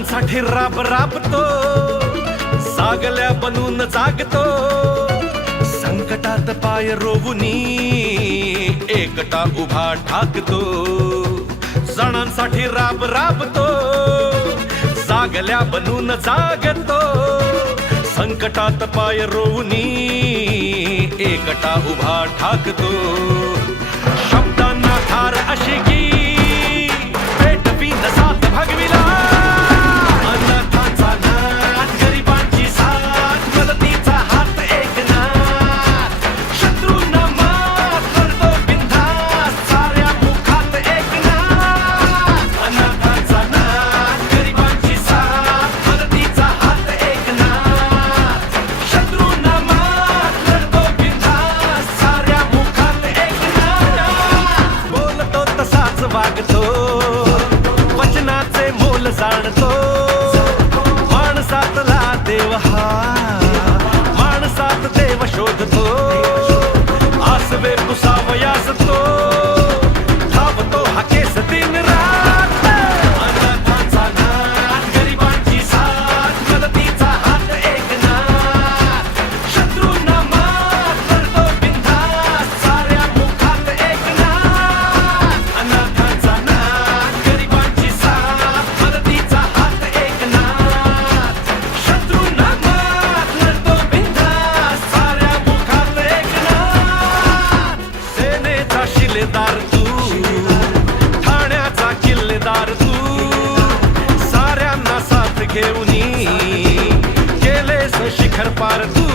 जणांसाठी राब राबतो, सागल्या बनून जागतो, संकटात पाय रोवुनी एकटा उभा ठाकतो. जणांसाठी राब राबतो, जागल्या बनून जागतो, संकटात पाय रोवुनी एकटा उभा ठाकतो. शब्दांना धार अशी की पेटवी न साथ भगविला, अनाथांचा नाथ, गरिबांची साथ, मदतीचा हात एकनाथ, शत्रूंना मात करतो बिनधास्त, साऱ्या मुखात एकनाथ. अनाथांचा नाथ, गरिबांची साथ, मदतीचा हात एकनाथ, शत्रूंना मात करतो बिनधास्त, साऱ्या मुखात एकनाथ. बोलतो तसाच वागतो, वचनाचे मोल जाणतो, माणसातला देव हा, माणसात देव शोधतो. आसवे पुसावयास तो धावतो हाकेस दिन रात. अनाथांचा नाथ, गरिबांची साथ, मदतीचा हात एकनाथ, शत्रूंना मात करतो बिनधास्त, साऱ्या मुखात एकनाथ. अनाथांचा नाथ, गरिबांची साथ, मदतीचा हात एकनाथ, शत्रूंना मात करतो बिनधास्त, साऱ्या मुखात एकनाथ. सेनेचा शिलेदार तू, ठाण्याचा किल्लेदार तू, साऱ्यांना साथ घेऊनी केलेस शिखर पार तू.